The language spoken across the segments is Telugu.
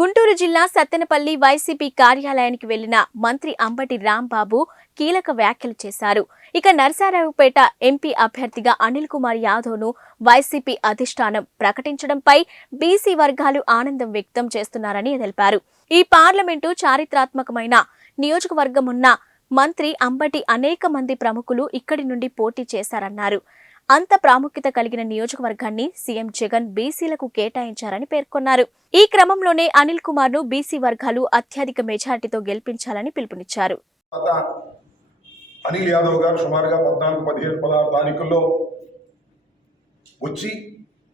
గుంటూరు జిల్లా సత్తెనపల్లి వైసీపీ కార్యాలయానికి వెళ్లిన మంత్రి అంబటి రాంబాబు కీలక వ్యాఖ్యలు చేశారు. ఇక నరసరావుపేట ఎంపీ అభ్యర్థిగా అనిల్ కుమార్ యాదవ్ను వైసీపీ అధిష్టానం ప్రకటించడంపై బీసీ వర్గాలు ఆనందం వ్యక్తం చేస్తున్నారని తెలిపారు. ఈ పార్లమెంటు చారిత్రాత్మకమైన నియోజకవర్గమున్న మంత్రి అంబటి అనేక మంది ప్రముఖులు ఇక్కడి నుండి పోటీ చేశారన్నారు. అంత ప్రాముఖ్యత కలిగిన నియోజకవర్గాన్ని సీఎం జగన్ బీసీలకు కేటాయించారని పేర్కొన్నారు. ఈ క్రమంలోనే అనిల్ కుమార్ ను బీసీ వర్గాలు అత్యధిక మెజార్టీతో గెలిపించాలని పిలుపునిచ్చారు. అనిల్ యాదవ్ గారు సుమారుగా 14, 15, 16 తారీఖుల్లో వచ్చి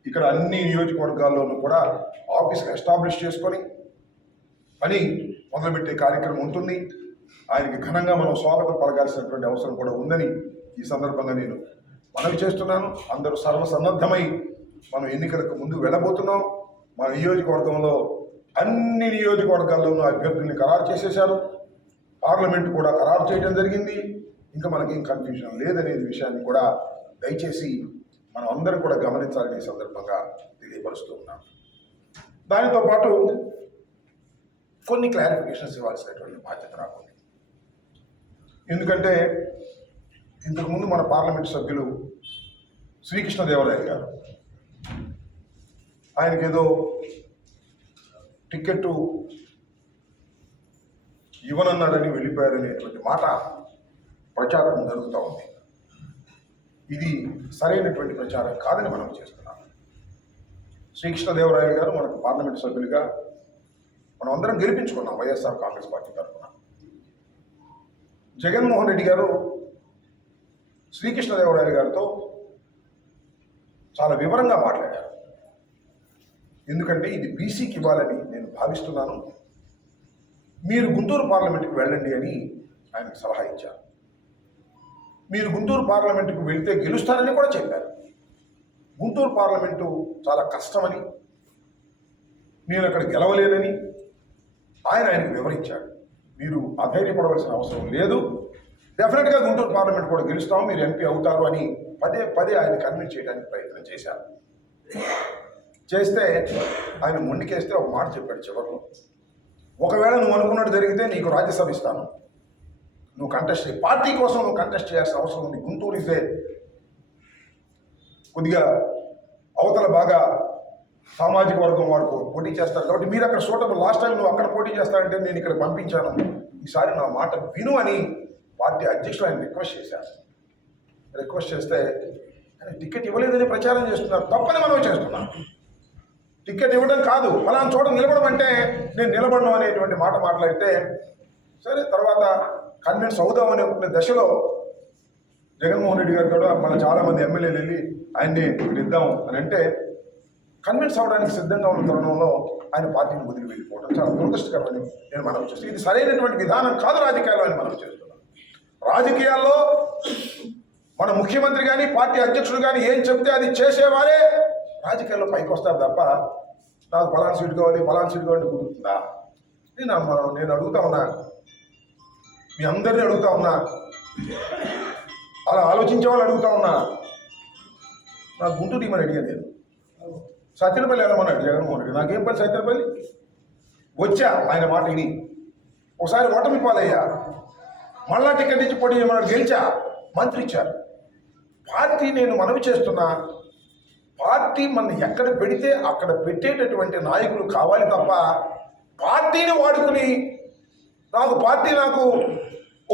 ఇక్కడ అన్ని నియోజకవర్గాల్లోనూ కూడా ఆఫీస్ ఎస్టాబ్లిష్ చేసుకొని పని మొదలుపెట్టే కార్యక్రమం ఉంటుంది. ఆయనకి ఘనంగా మనం స్వాగతం పలకాల్సినటువంటి అవసరం కూడా ఉందని ఈ సందర్భంగా నేను మనవి చేస్తున్నాను. అందరూ సర్వసన్నద్ధమై మనం ఎన్నికలకు ముందు వెళ్ళబోతున్నాం. మన నియోజకవర్గంలో అన్ని నియోజకవర్గాల్లోనూ అభ్యర్థుల్ని ఖరారు చేసేశారు. పార్లమెంటు కూడా ఖరారు చేయడం జరిగింది. ఇంకా మనకేం కన్ఫ్యూజన్ లేదనే విషయాన్ని కూడా దయచేసి మనం అందరం కూడా గమనించాలని సందర్భంగా తెలియపరుస్తూ ఉన్నాం. దానితో పాటు కొన్ని క్లారిఫికేషన్స్ ఇవ్వాల్సినటువంటి బాధ్యత రాకుంది. ఎందుకంటే ఇంతకుముందు మన పార్లమెంట్ సభ్యులు శ్రీకృష్ణదేవరాయలు గారు ఆయనకేదో టికెట్టు ఇవ్వనన్నాడని వెళ్ళిపోయారనేటువంటి మాట ప్రచారం జరుగుతూ ఉంది. ఇది సరైనటువంటి ప్రచారం కాదని మనం చేస్తున్నాం. శ్రీకృష్ణదేవరాయలు గారు మనకు పార్లమెంట్ సభ్యులుగా మనం అందరం గెలిపించుకున్నాం వైఎస్ఆర్ కాంగ్రెస్ పార్టీ తరఫున. జగన్మోహన్ రెడ్డి గారు శ్రీకృష్ణదేవరాయలు గారితో చాలా వివరంగా మాట్లాడారు. ఎందుకంటే ఇది బీసీకి ఇవ్వాలని నేను భావిస్తున్నాను, మీరు గుంటూరు పార్లమెంటుకు వెళ్ళండి అని ఆయనకు సలహా ఇచ్చారు. మీరు గుంటూరు పార్లమెంటుకు వెళితే గెలుస్తారని కూడా చెప్పారు. గుంటూరు పార్లమెంటు చాలా కష్టమని, నేను అక్కడ గెలవలేనని ఆయనకు వివరించాడు. మీరు అధైర్యపడవలసిన అవసరం లేదు, డెఫినెట్గా గుంటూరు పార్లమెంట్ కూడా గెలుస్తాము, మీరు ఎంపీ అవుతారు అని పదే పదే ఆయన కన్విన్స్ చేయడానికి ప్రయత్నం చేశారు. చేస్తే ఆయన మొండికేస్తే ఒక మాట చెప్పాడు చివరిలో, ఒకవేళ నువ్వు అనుకున్నట్టు జరిగితే నీకు రాజ్యసభ ఇస్తాను, నువ్వు కంటెస్ట్ చేయి, పార్టీ కోసం నువ్వు కంటెస్ట్ చేయాల్సిన అవసరం ఉంది. గుంటూరు ఇస్తే కొద్దిగా అవతల బాగా సామాజిక వర్గం వారు పోటీ చేస్తారు కాబట్టి మీరు అక్కడ సూటబుల్, లాస్ట్ టైం నువ్వు అక్కడ పోటీ చేస్తానంటే నేను ఇక్కడ పంపించాను, ఈసారి నా మాట విను అని పార్టీ అధ్యక్షులు ఆయన రిక్వెస్ట్ చేశారు. రిక్వెస్ట్ చేస్తే ఆయన టికెట్ ఇవ్వలేదని ప్రచారం చేస్తున్నారు. తప్పని మనం చేస్తున్నాం. టికెట్ ఇవ్వడం కాదు, ఫలానా చోట నిలబడమంటే నేను నిలబడను అనేటువంటి మాట మాట్లాడితే సరే, తర్వాత కన్విన్స్ అవుదామని అనుకునే దశలో జగన్మోహన్ రెడ్డి గారు కూడా మన చాలామంది ఎమ్మెల్యేలు వెళ్ళి ఆయన్ని ఇద్దాం అని అంటే కన్విన్స్ అవ్వడానికి సిద్ధంగా ఉన్న తరుణంలో ఆయన పార్టీని వదిలి వెళ్ళిపోవడం చాలా దురదృష్టకరమని నేను మనవి చేస్తాను. ఇది సరైనటువంటి విధానం కాదు రాజకీయాల్లో అని మనం చేస్తున్నాం. రాజకీయాల్లో మన ముఖ్యమంత్రి కానీ పార్టీ అధ్యక్షుడు కానీ ఏం చెప్తే అది చేసేవారే రాజకీయాల్లో పైకి వస్తారు తప్ప నాకు ఫలానా సీటు కావాలి ఫలానా సీటు కావాలంటే కుదురుతుందా? నేను అడుగుతా ఉన్నా, మీ అందరినీ అడుగుతా ఉన్నా, అలా ఆలోచించే వాళ్ళు అడుగుతా ఉన్నా. నాకు గుంటూరు ఇమ్మని అడిగాను, నేను సత్యనపల్లి వెళ్ళమన్నాడు జగన్మోహన్ రెడ్డి. నాకేం పని సత్యనపల్లి? వచ్చా ఆయన మాట విని, ఒకసారి ఓటమి పాలయ్యా, మళ్ళా టికెట్ ఇచ్చి పోటీ చేయమన్నాడు, గెలిచా, మంత్రి ఇచ్చారు. పార్టీ నేను మనవి చేస్తున్నా, పార్టీ మన ఎక్కడ పెడితే అక్కడ పెట్టేటటువంటి నాయకులు కావాలి తప్ప పార్టీని వాడుకుని నాకు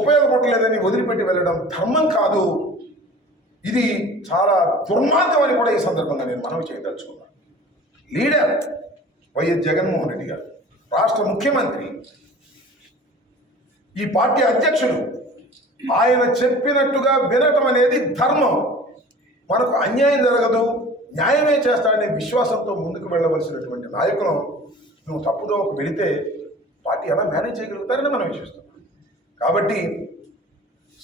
ఉపయోగపడలేదని వదిలిపెట్టి వెళ్ళడం ధర్మం కాదు. ఇది చాలా దుర్మార్గం అని కూడా ఈ సందర్భంగా నేను మనవి చేయదలుచుకున్నాను. లీడర్ వైఎస్ జగన్మోహన్ రెడ్డి గారు, రాష్ట్ర ముఖ్యమంత్రి, ఈ పార్టీ అధ్యక్షుడు, ఆయన చెప్పినట్టుగా వినటం అనేది ధర్మం. మనకు అన్యాయం జరగదు, న్యాయమే చేస్తాడనే విశ్వాసంతో ముందుకు వెళ్ళవలసినటువంటి నాయకులను నువ్వు తప్పుదోవకు వెళితే పార్టీ ఎలా మేనేజ్ చేయగలుగుతారని మనం విశ్వస్తున్నాం. కాబట్టి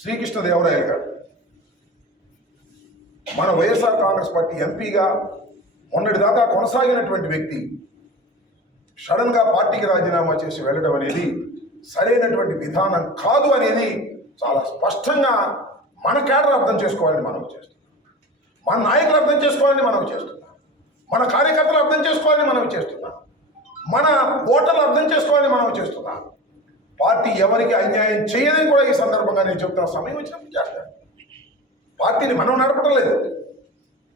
శ్రీకృష్ణదేవరాయలు గారు మన వైఎస్ఆర్ కాంగ్రెస్ పార్టీ ఎంపీగా మొన్నటిదాకా కొనసాగినటువంటి వ్యక్తి సడన్గా పార్టీకి రాజీనామా చేసి వెళ్ళడం అనేది సరైనటువంటి విధానం కాదు అనేది చాలా స్పష్టంగా మన కేడర్ అర్థం చేసుకోవాలని మనం చేస్తున్నాం, మన నాయకులు అర్థం చేసుకోవాలని మనం చేస్తున్నాం, మన కార్యకర్తలు అర్థం చేసుకోవాలని మనం చేస్తున్నాం. మన ఓటర్లు అర్థం చేసుకోవాలని మనం చేస్తున్నాం. పార్టీ ఎవరికి అన్యాయం చేయదని కూడా ఈ సందర్భంగా నేను చెప్తున్నా. సమయం వచ్చినప్పుడు చేస్తాను. పార్టీని మనం నడపడం లేదు.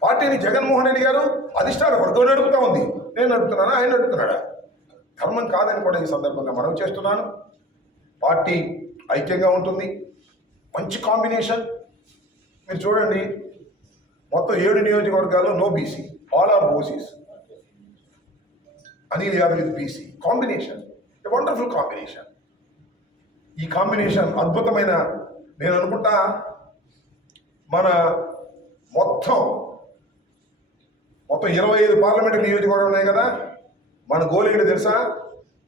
పార్టీని జగన్మోహన్ రెడ్డి గారు అధిష్టాన వర్గం నడుపుతా ఉంది. నేను నడుపుతున్నానా, ఆయన నడుపుతున్నాడా? ధర్మం కాదని కూడా ఈ సందర్భంగా మనం చేస్తున్నాను. పార్టీ ఐక్యంగా ఉంటుంది. మంచి కాంబినేషన్. మీరు చూడండి, మొత్తం 7 నియోజకవర్గాల్లో no BC, all are OCs. Anil Yadav with BC combination, a wonderful combination. ఈ కాంబినేషన్ అద్భుతమైన, నేను అనుకుంటా మన మొత్తం 25 పార్లమెంటరీ నియోజకవర్గాలు ఉన్నాయి కదా. మన గోల్ ఏంటి తెలుసా?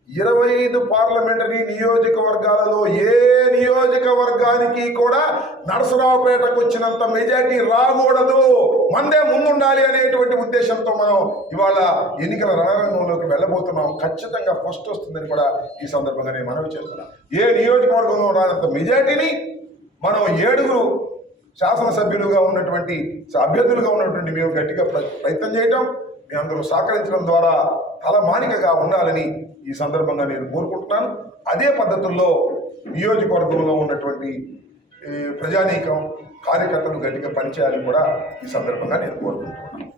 25 పార్లమెంటరీ నియోజకవర్గాలలో ఏ నియోజకవర్గానికి కూడా నరసరావుపేటకు వచ్చినంత మెజార్టీ రాకూడదు, మందే ముందుండాలి అనేటువంటి ఉద్దేశంతో మనం ఇవాళ ఎన్నికల రణరంగంలోకి వెళ్ళబోతున్నాం. ఖచ్చితంగా ఫస్ట్ వస్తుందని కూడా ఈ సందర్భంగా నేను మనవి చేస్తున్నాను. ఏ నియోజకవర్గంలో రానంత మెజార్టీని మనం 7 శాసనసభ్యులుగా ఉన్నటువంటి అభ్యర్థులుగా ఉన్నటువంటి మేము గట్టిగా ప్రయత్నం చేయటం, మీ అందరూ సహకరించడం ద్వారా తలమానికగా ఉండాలని ఈ సందర్భంగా నేను కోరుకుంటున్నాను. అదే పద్ధతుల్లో నియోజకవర్గంలో ఉన్నటువంటి ప్రజానీకం కార్యకర్తలు గట్టిగా పనిచేయాలని కూడా ఈ సందర్భంగా నేను కోరుకుంటున్నాను.